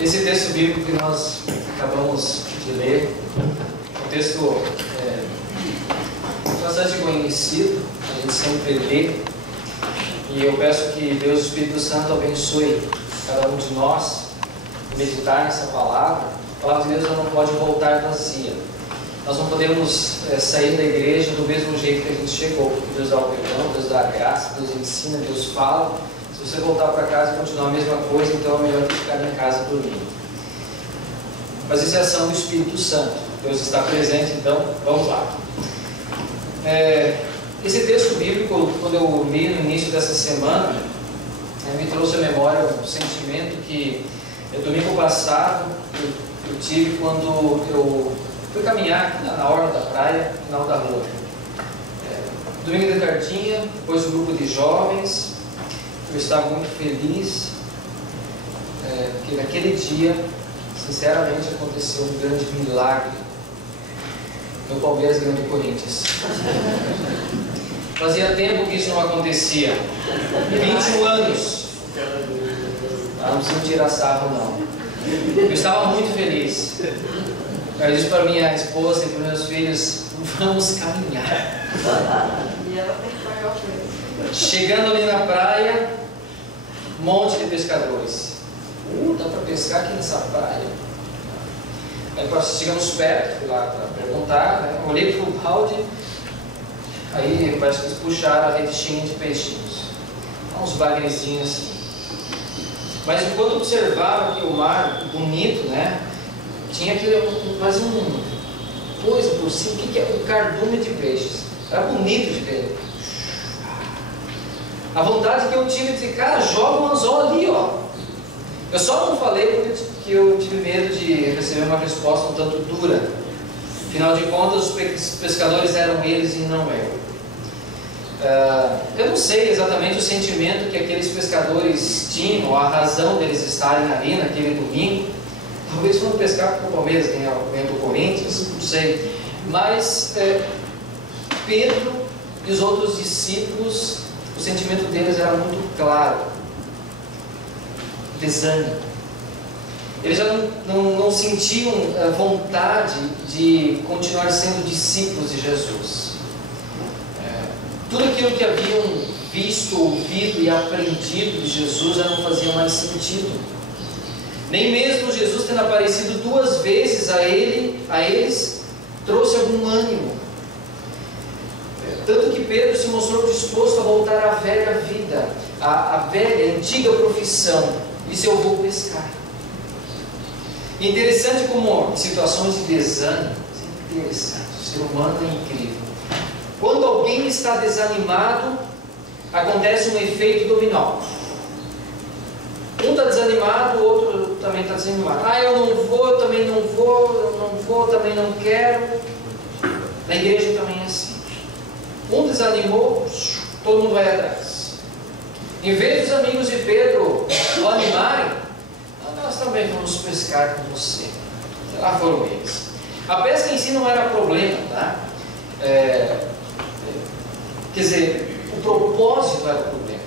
Esse texto bíblico que nós acabamos de ler, um texto bastante conhecido, a gente sempre lê, e eu peço que Deus, o Espírito Santo, abençoe cada um de nós, meditar nessa palavra. A palavra de Deus não pode voltar vazia. Nós não podemos sair da igreja do mesmo jeito que a gente chegou, porque Deus dá o perdão, Deus dá a graça, Deus ensina, Deus fala. Se você voltar para casa e continuar a mesma coisa, então é melhor ficar em casa dormindo. Mas isso é ação do Espírito Santo. Deus está presente, então vamos lá. Esse texto bíblico, quando eu li no início dessa semana, me trouxe à memória um sentimento que domingo passado eu tive quando eu fui caminhar na orla da praia, no final da rua. Domingo de tardinha, depois do grupo de jovens, eu estava muito feliz, porque naquele dia, sinceramente, aconteceu um grande milagre. Meu Palmeiras ganhou do Corinthians. Fazia tempo que isso não acontecia. 21 anos. Não precisa tirar sarro, não. Eu estava muito feliz. Eu disse para minha esposa e para meus filhos: vamos caminhar. Chegando ali na praia, um monte de pescadores. Dá para pescar aqui nessa praia. Aí chegamos perto, fui lá para perguntar, né? Olhei para o balde, aí parece que eles puxaram a rede cheia de peixinhos. Uns bagrezinhos assim. Mas enquanto observava aqui o mar bonito, né? Tinha quase uma coisa por cima, o que é? Um cardume de peixes. Era bonito de ver. A vontade que eu tive de dizer: cara, joga um anzol ali, ó. Eu só não falei porque eu tive medo de receber uma resposta um tanto dura. Afinal de contas, os pescadores eram eles e não eu. Eu não sei exatamente o sentimento que aqueles pescadores tinham, a razão deles estarem ali naquele domingo. Talvez foram pescar porque o Palmeiras ganhou do Corinthians, não sei. Mas Pedro e os outros discípulos, o sentimento deles era muito claro: desânimo. Eles já não sentiam vontade de continuar sendo discípulos de Jesus. Tudo aquilo que haviam visto, ouvido e aprendido de Jesus já não fazia mais sentido. Nem mesmo Jesus tendo aparecido 2 vezes a eles trouxe algum ânimo. Tanto que Pedro se mostrou disposto a voltar à velha vida, à velha, antiga profissão. Disse: eu vou pescar. E interessante como em situações de desânimo, interessante, o ser humano é incrível. Quando alguém está desanimado, acontece um efeito dominó. Um está desanimado, o outro também está desanimado. Eu não vou, eu também não vou, eu não vou, eu também não quero. Na igreja também é assim. Um desanimou, todo mundo vai atrás. Em vez dos amigos de Pedro o animarem: nós também vamos pescar com você. Lá foram eles. A pesca em si não era problema, tá? Quer dizer, o propósito era o problema.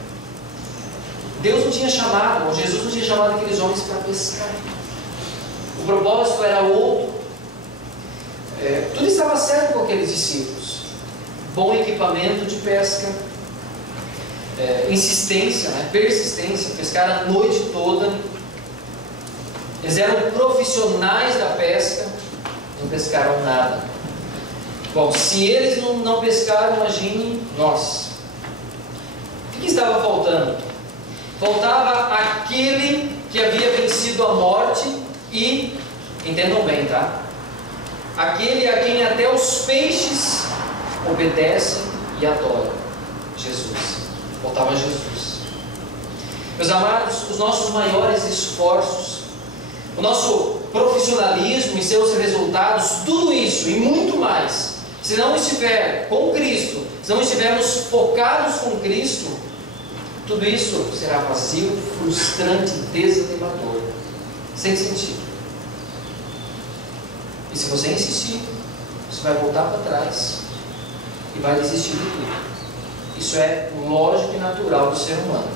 Deus não tinha chamado, ou Jesus não tinha chamado aqueles homens para pescar. O propósito era outro. Tudo estava certo com aqueles discípulos. Bom equipamento de pesca, insistência, né? Persistência, pescaram a noite toda. Eles eram profissionais da pesca, não pescaram nada. Bom, se eles não pescaram, imagine nós. O que estava faltando? Faltava aquele que havia vencido a morte e, entendam bem, tá? Aquele a quem até os peixes obedecem e adoram: Jesus. Faltava Jesus. Meus amados, os nossos maiores esforços, o nosso profissionalismo e seus resultados, tudo isso e muito mais, se não estiver com Cristo, se não estivermos focados com Cristo, tudo isso será vazio, frustrante, desanimador, sem sentido. E se você insistir, você vai voltar para trás e vai desistir de tudo. Isso é lógico e natural do ser humano.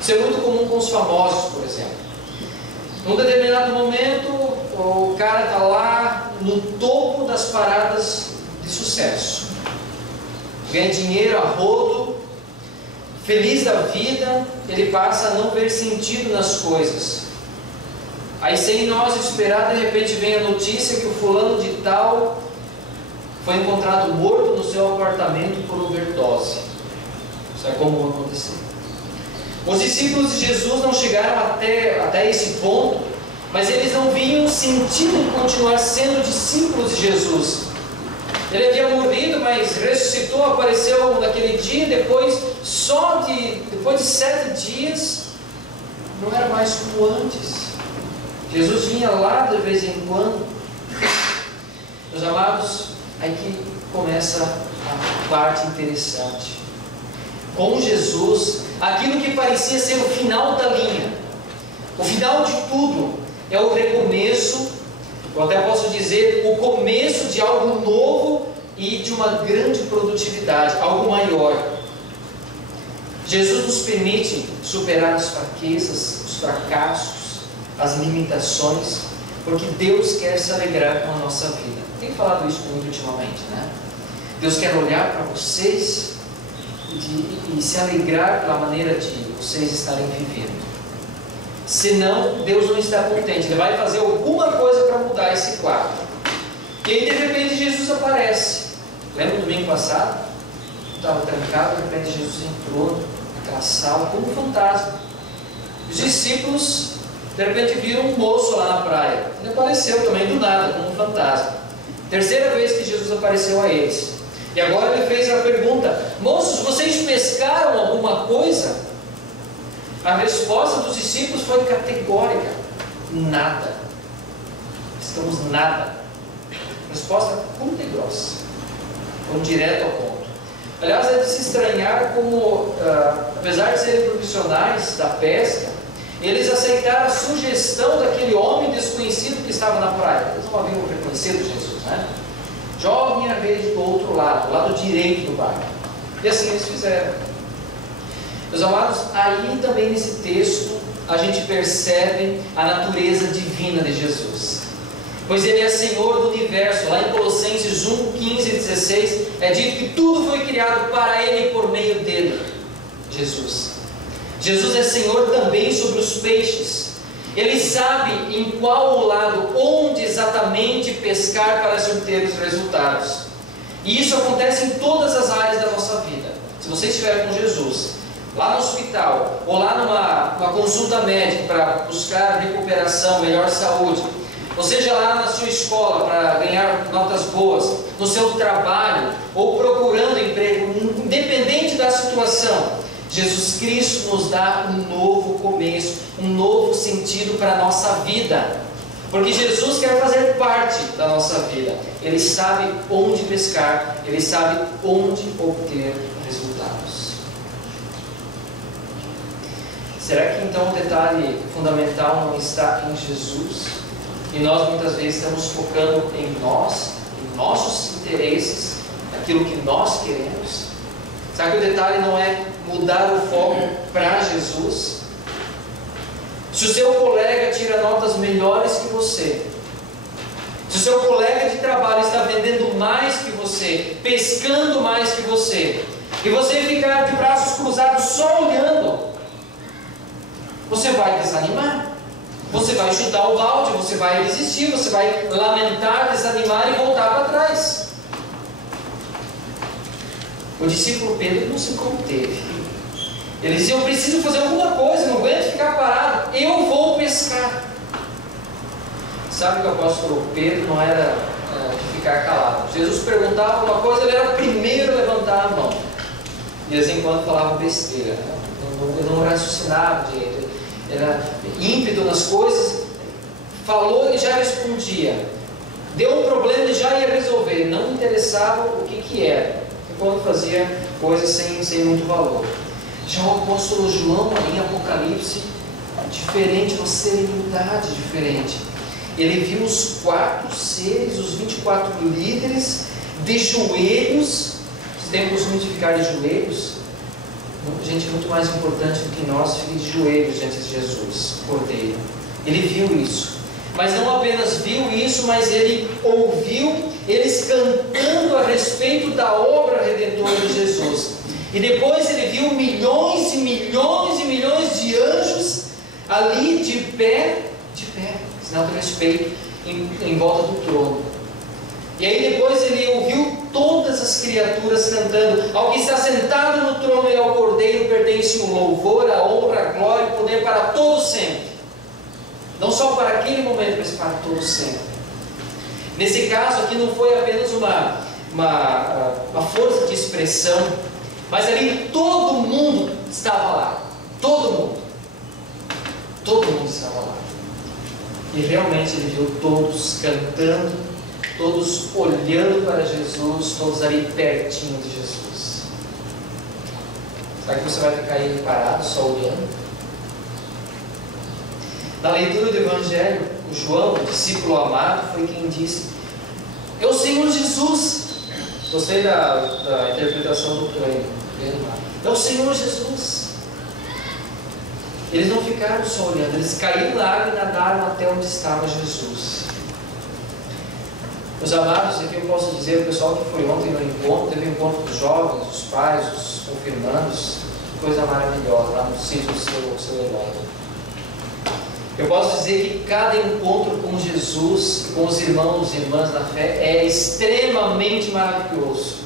Isso é muito comum com os famosos, por exemplo. Num determinado momento, o cara está lá no topo das paradas de sucesso. Ganha dinheiro a rodo, feliz da vida, ele passa a não ver sentido nas coisas. Aí, sem nós esperar, de repente vem a notícia que o fulano de tal foi encontrado morto no seu apartamento por overdose. Isso é comum acontecer. Os discípulos de Jesus não chegaram até esse ponto, mas eles não viam sentido em continuar sendo discípulos de Jesus. Ele havia morrido, mas ressuscitou, apareceu naquele dia, depois de 7 dias, não era mais como antes. Jesus vinha lá de vez em quando. Meus amados, aí que começa a parte interessante. Com Jesus, aquilo que parecia ser o final da linha, o final de tudo, é o recomeço, eu até posso dizer, o começo de algo novo e de uma grande produtividade, algo maior. Jesus nos permite superar as fraquezas, os fracassos, as limitações, porque Deus quer se alegrar com a nossa vida. Tenho falado isso muito ultimamente, né? Deus quer olhar para vocês e se alegrar pela maneira de vocês estarem vivendo. Senão, Deus não está contente. Ele vai fazer alguma coisa para mudar esse quadro. E aí, de repente, Jesus aparece. Lembra do domingo passado? Estava trancado, de repente Jesus entrou naquela sala como um fantasma. Os discípulos, de repente, viram um moço lá na praia. Ele apareceu também do nada, como um fantasma. Terceira vez que Jesus apareceu a eles. E agora ele fez a pergunta: moços, vocês pescaram alguma coisa? A resposta dos discípulos foi categórica: nada. Pescamos nada. Resposta curta e grossa. Vamos direto ao ponto. Aliás, é de se estranhar como, apesar de serem profissionais da pesca, eles aceitaram a sugestão daquele homem desconhecido que estava na praia. Eles não haviam reconhecido Jesus, né? Joguem a rede do outro lado, do lado direito do barco. E assim eles fizeram. Meus amados, aí também nesse texto a gente percebe a natureza divina de Jesus. Pois Ele é Senhor do universo. Lá em Colossenses 1, 15 e 16 é dito que tudo foi criado para Ele e por meio dEle. Jesus. Jesus é Senhor também sobre os peixes. Ele sabe em qual lado, onde exatamente pescar para obter os resultados. E isso acontece em todas as áreas da nossa vida. Se você estiver com Jesus, lá no hospital, ou lá numa consulta médica para buscar recuperação, melhor saúde, ou seja, lá na sua escola para ganhar notas boas, no seu trabalho, ou procurando emprego, independente da situação, Jesus Cristo nos dá um novo começo, um novo sentido para a nossa vida, porque Jesus quer fazer parte da nossa vida. Ele sabe onde pescar, Ele sabe onde obter resultados. Será que então o detalhe fundamental não está em Jesus? E nós muitas vezes estamos focando em nós, em nossos interesses, naquilo que nós queremos? Será que o detalhe não é mudar o foco para Jesus? Se o seu colega tira notas melhores que você, se o seu colega de trabalho está vendendo mais que você, pescando mais que você, e você ficar de braços cruzados só olhando, você vai desanimar, você vai chutar o balde, você vai desistir, você vai lamentar, desanimar e voltar para trás. O discípulo Pedro não se conteve. Ele dizia: eu preciso fazer alguma coisa, não aguento ficar parado, eu vou pescar. Sabe que o apóstolo Pedro não era de ficar calado. Jesus perguntava uma coisa, ele era o primeiro a levantar a mão. De vez em quando falava besteira, ele não raciocinava direito, era ímpeto nas coisas, falou e já respondia. Deu um problema e já ia resolver, não interessava o que era. Quando fazia coisas sem muito valor. Já o apóstolo João, em Apocalipse, diferente, uma serenidade diferente. Ele viu os 4 seres, os 24 líderes, de joelhos. Vocês têm o costume de ficar de joelhos? Gente muito mais importante do que nós fica de joelhos diante de Jesus, Cordeiro. Ele viu isso. Mas não apenas viu isso, mas ele ouviu eles cantando a respeito da obra redentora de Jesus. E depois ele viu milhões e milhões e milhões de anjos ali de pé, sinal de respeito, em volta do trono. E aí depois ele ouviu todas as criaturas cantando: ao que está sentado no trono e ao Cordeiro pertence o louvor, a honra, a glória e o poder para todos sempre. Não só para aquele momento, mas para todos sempre. Nesse caso aqui não foi apenas uma força de expressão, mas ali todo mundo estava lá. Todo mundo estava lá. E realmente ele viu todos cantando, todos olhando para Jesus, todos ali pertinho de Jesus. Será que você vai ficar aí parado, só olhando? Na leitura do Evangelho, o João, o discípulo amado, foi quem disse: é o Senhor Jesus. Gostei da interpretação do Cleide. É o Senhor Jesus. Eles não ficaram só olhando, eles caíram na água e nadaram até onde estava Jesus. Meus amados, aqui eu posso dizer, o pessoal que foi ontem no encontro, teve um encontro dos jovens, dos pais, dos confirmandos, coisa maravilhosa, lá no sítio do seu herói. Eu posso dizer que cada encontro com Jesus, com os irmãos e irmãs na fé, é extremamente maravilhoso.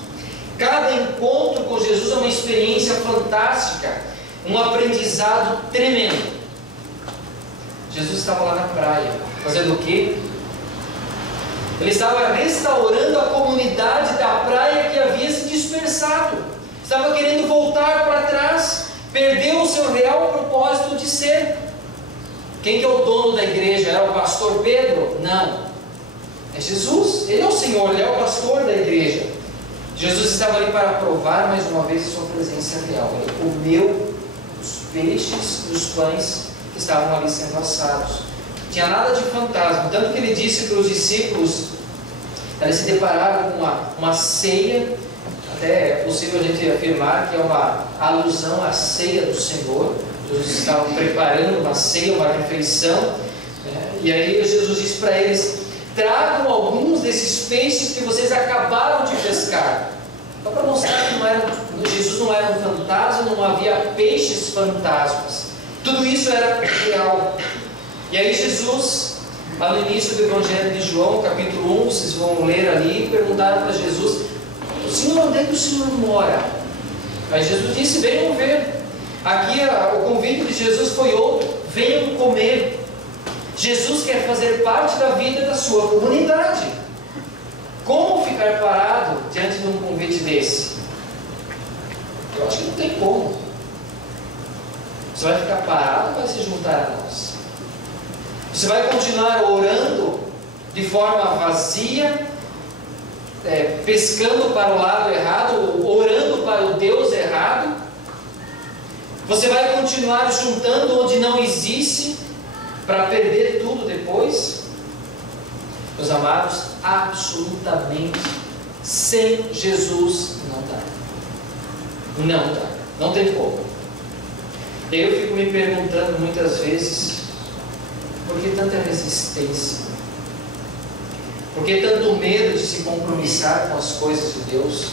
Cada encontro com Jesus é uma experiência fantástica, um aprendizado tremendo. Jesus estava lá na praia, fazendo o quê? Ele estava restaurando a comunidade da praia que havia se dispersado. Estava querendo voltar para trás, perdeu o seu real propósito de ser. Quem que é o dono da igreja? Era o pastor Pedro? Não. É Jesus. Ele é o Senhor, Ele é o pastor da igreja. Jesus estava ali para provar mais uma vez a sua presença real. Ele comeu os peixes e os pães que estavam ali sendo assados. Não tinha nada de fantasma. Tanto que ele disse para os discípulos, eles se depararam com uma ceia. Até é possível a gente afirmar que é uma alusão à ceia do Senhor. Jesus estava preparando uma ceia, uma refeição, e aí Jesus disse para eles: tragam alguns desses peixes que vocês acabaram de pescar. Só para mostrar que Jesus não era um fantasma, não havia peixes fantasmas. Tudo isso era real. E aí Jesus, lá no início do Evangelho de João, capítulo 1, vocês vão ler ali, perguntaram para Jesus: o Senhor, onde é que o Senhor mora? Aí Jesus disse: venham ver. Aqui o convite de Jesus foi outro: venham comer. Jesus quer fazer parte da vida da sua comunidade. Como ficar parado diante de um convite desse? Eu acho que não tem como. Você vai ficar parado ou vai se juntar a nós? Você vai continuar orando de forma vazia, pescando para o lado errado, orando para o Deus errado? Você vai continuar juntando onde não existe, para perder tudo depois? Meus amados, absolutamente sem Jesus não dá. Não dá. Não tem como. Eu fico me perguntando muitas vezes: por que tanta resistência? Por que tanto medo de se compromissar com as coisas de Deus?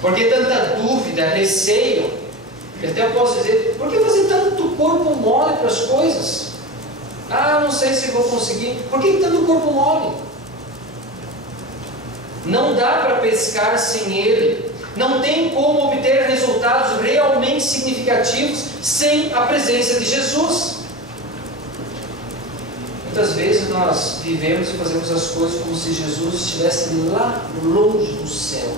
Por que tanta dúvida, receio? Eu até posso dizer: por que fazer tanto corpo mole para as coisas? Ah, não sei se vou conseguir. Por que tanto corpo mole? Não dá para pescar sem Ele. Não tem como obter resultados realmente significativos sem a presença de Jesus. Muitas vezes nós vivemos e fazemos as coisas como se Jesus estivesse lá longe do céu.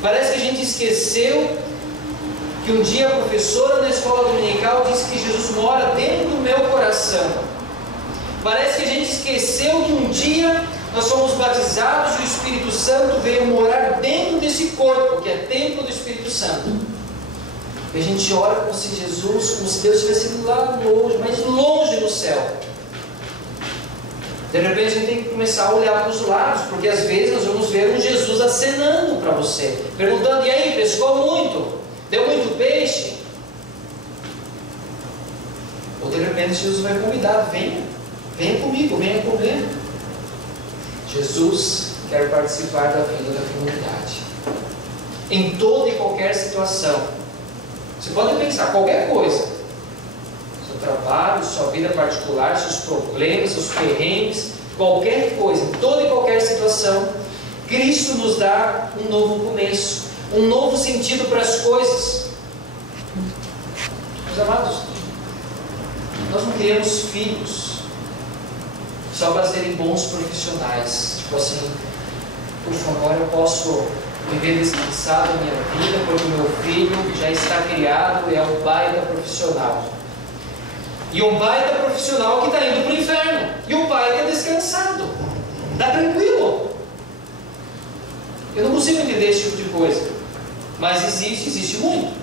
Parece que a gente esqueceu que um dia a professora na escola dominical disse que Jesus mora dentro do meu coração. Parece que a gente esqueceu que um dia nós fomos batizados e o Espírito Santo veio morar dentro desse corpo, que é templo do Espírito Santo. E a gente ora como se Jesus, como se Deus estivesse lá longe, mas longe no céu. De repente a gente tem que começar a olhar para os lados, porque às vezes nós vamos ver um Jesus acenando para você, perguntando: e aí, pescou muito? Deu muito peixe? Ou de repente momento Jesus vai convidar: venha comigo, venha comer. Jesus quer participar da vida da comunidade, em toda e qualquer situação. Você pode pensar, qualquer coisa, seu trabalho, sua vida particular, seus problemas, seus perrengues, qualquer coisa, em toda e qualquer situação, Cristo nos dá um novo começo, um novo sentido para as coisas. Meus amados, nós não criamos filhos só para serem bons profissionais. Tipo assim, ufa, agora eu posso viver descansado a minha vida, porque meu filho já está criado e é um baita profissional. E um baita profissional que está indo para o inferno. E o pai está descansado, está tranquilo. Eu não consigo entender esse tipo de coisa, mas existe muito.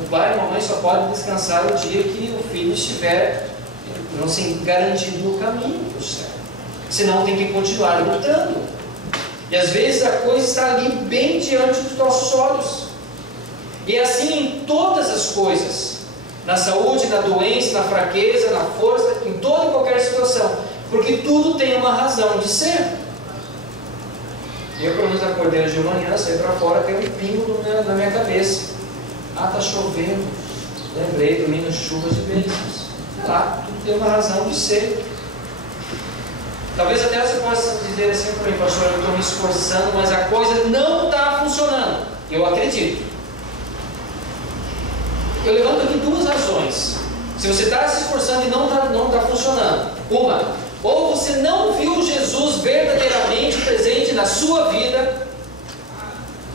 O pai e a mamãe só podem descansar o dia que o filho estiver garantido no caminho para o céu. Senão tem que continuar lutando. E às vezes a coisa está ali bem diante dos nossos olhos. E assim em todas as coisas. Na saúde, na doença, na fraqueza, na força, em toda e qualquer situação. Porque tudo tem uma razão de ser. Eu, pelo menos, acordei de manhã, saí para fora, tem um pingo na minha cabeça. Ah, está chovendo. Lembrei, dormindo chuvas e bênçãos. Sei lá, tudo tem uma razão de ser. Talvez até você possa dizer assim para mim: pastor, eu estou me esforçando, mas a coisa não está funcionando. Eu acredito. Eu levanto aqui duas razões. Se você está se esforçando e não está funcionando: uma, ou você não viu Jesus verdadeiramente presente na sua vida,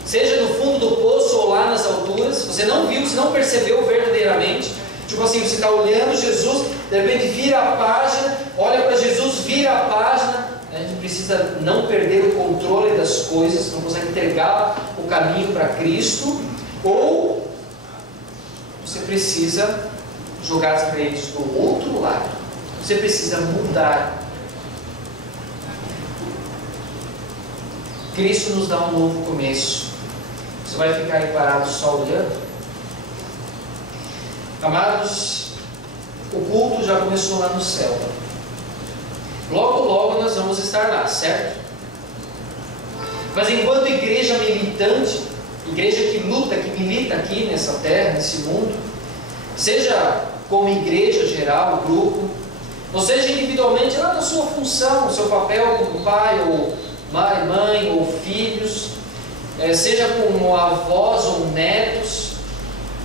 seja no fundo do poço ou lá nas alturas, você não viu, você não percebeu verdadeiramente. Tipo assim, você está olhando Jesus, de repente vira a página, olha para Jesus, vira a página. A gente precisa não perder o controle das coisas, não consegue entregar o caminho para Cristo. Ou você precisa jogar as redes do outro lado. Você precisa mudar. Cristo nos dá um novo começo. Você vai ficar aí parado só olhando? Amados, o culto já começou lá no céu. Logo, logo nós vamos estar lá, certo? Mas enquanto igreja militante, igreja que luta, que milita aqui nessa terra, nesse mundo, seja como igreja geral, grupo, ou seja individualmente, lá na sua função, no seu papel como pai, ou mãe, ou filhos, seja como avós ou netos,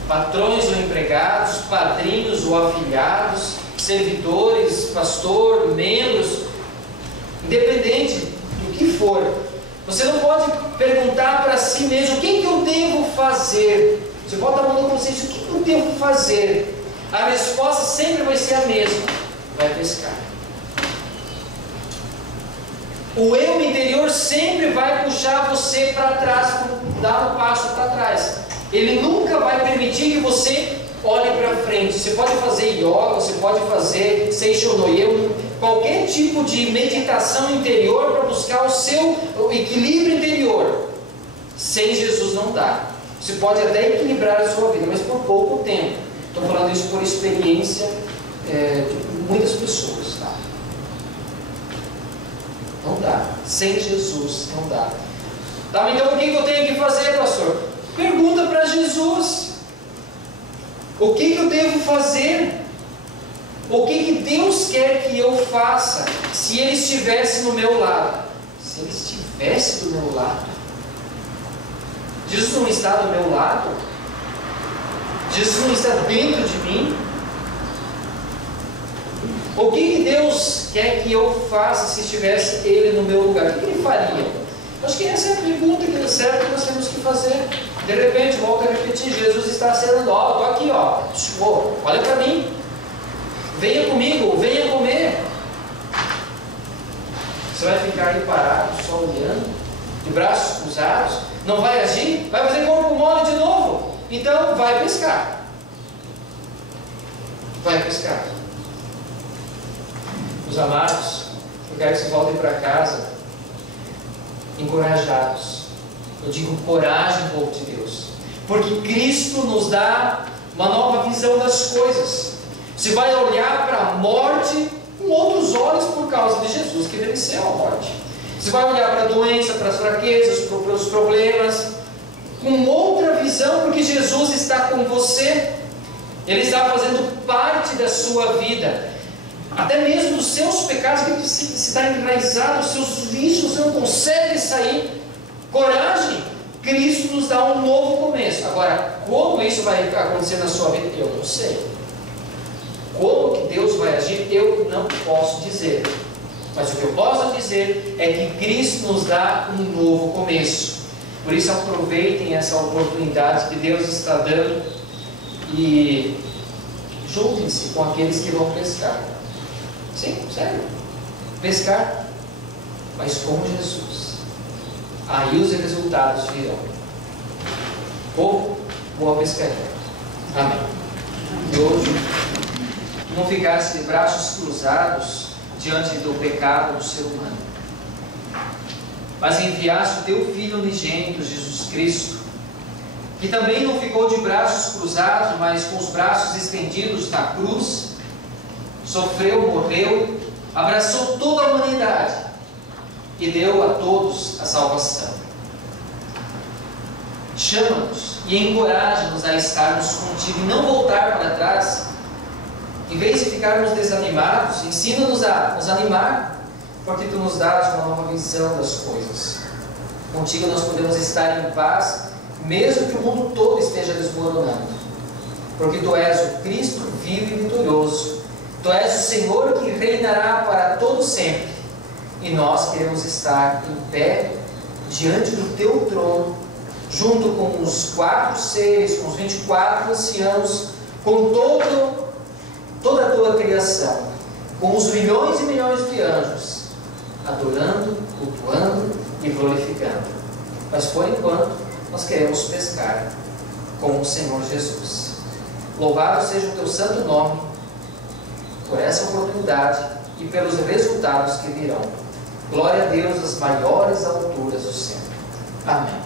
patrões ou empregados, padrinhos ou afilhados, servidores, pastor, membros, independente do que for, você não pode perguntar para si mesmo: o que eu devo fazer? Você pode estar mandando consciência: o que eu devo fazer? A resposta sempre vai ser a mesma: vai pescar. O eu interior sempre vai puxar você para trás, dar um passo para trás. Ele nunca vai permitir que você olhe para frente. Você pode fazer yoga, você pode fazer seishonoye, qualquer tipo de meditação interior para buscar o seu equilíbrio interior. Sem Jesus não dá. Você pode até equilibrar a sua vida, mas por pouco tempo. Estou falando isso por experiência de muitas pessoas. Tá? Não dá. Sem Jesus não dá. Tá, então o que eu tenho que fazer, pastor? Pergunta para Jesus: o que eu devo fazer? O que Deus quer que eu faça? Se Ele estivesse no meu lado. Se Ele estivesse do meu lado. Jesus não está do meu lado? Jesus não está dentro de mim? O que Deus quer que eu faça se estivesse Ele no meu lugar? O que Ele faria? Acho que essa é a pergunta que certo que nós temos que fazer. De repente, volto a repetir: Jesus está acelerando: ó, estou aqui, ó, olha para mim, venha comigo, venha comer. Você vai ficar aí parado, só olhando, de braços cruzados, não vai agir, vai fazer corpo mole de novo. Então, vai pescar. Vai pescar. Meus amados, eu quero que vocês voltem para casa encorajados. Eu digo coragem, povo de Deus, porque Cristo nos dá uma nova visão das coisas. Você vai olhar para a morte com outros olhos por causa de Jesus que venceu a morte. Você vai olhar para a doença, para as fraquezas, para os problemas, com outra visão, porque Jesus está com você. Ele está fazendo parte da sua vida. Até mesmo dos seus pecados, que se está enraizado, os seus vícios, você não consegue sair. Coragem, Cristo nos dá um novo começo. Agora, como isso vai acontecer na sua vida? Eu não sei. Como que Deus vai agir? Eu não posso dizer. Mas o que eu posso dizer é que Cristo nos dá um novo começo. Por isso aproveitem essa oportunidade que Deus está dando e juntem-se com aqueles que vão pescar. Sim, sério. Pescar, mas com Jesus. Aí os resultados virão. Povo, boa pescaria. Amém. E hoje, não ficasse de braços cruzados diante do pecado do ser humano, mas enviasse o teu Filho unigênito, Jesus Cristo, que também não ficou de braços cruzados, mas com os braços estendidos na cruz, sofreu, morreu, abraçou toda a humanidade e deu a todos a salvação. Chama-nos e encoraja-nos a estarmos contigo e não voltar para trás. Em vez de ficarmos desanimados, ensina-nos a nos animar, porque Tu nos dás uma nova visão das coisas. Contigo nós podemos estar em paz, mesmo que o mundo todo esteja desmoronando, porque Tu és o Cristo vivo e vitorioso. Tu és o Senhor que reinará para todo sempre, e nós queremos estar em pé diante do Teu trono, junto com os 4 seres, com os 24 anciãos, com toda a Tua criação, com os milhões e milhões de anjos, adorando, cultuando e glorificando. Mas por enquanto nós queremos pescar com o Senhor Jesus. Louvado seja o Teu santo nome por essa oportunidade e pelos resultados que virão. Glória a Deus nas maiores alturas do céu. Amém.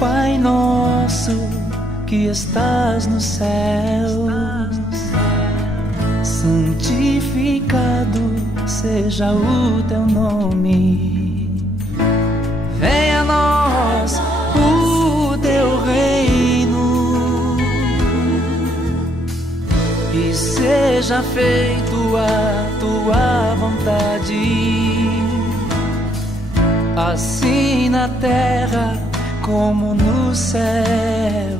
Pai nosso que estás nos céus, santificado seja o Teu nome. Venha a nós o Teu reino e seja feito a Tua vontade, assim na terra como no céu.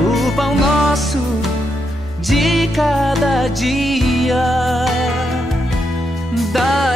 O pão nosso de cada dia dá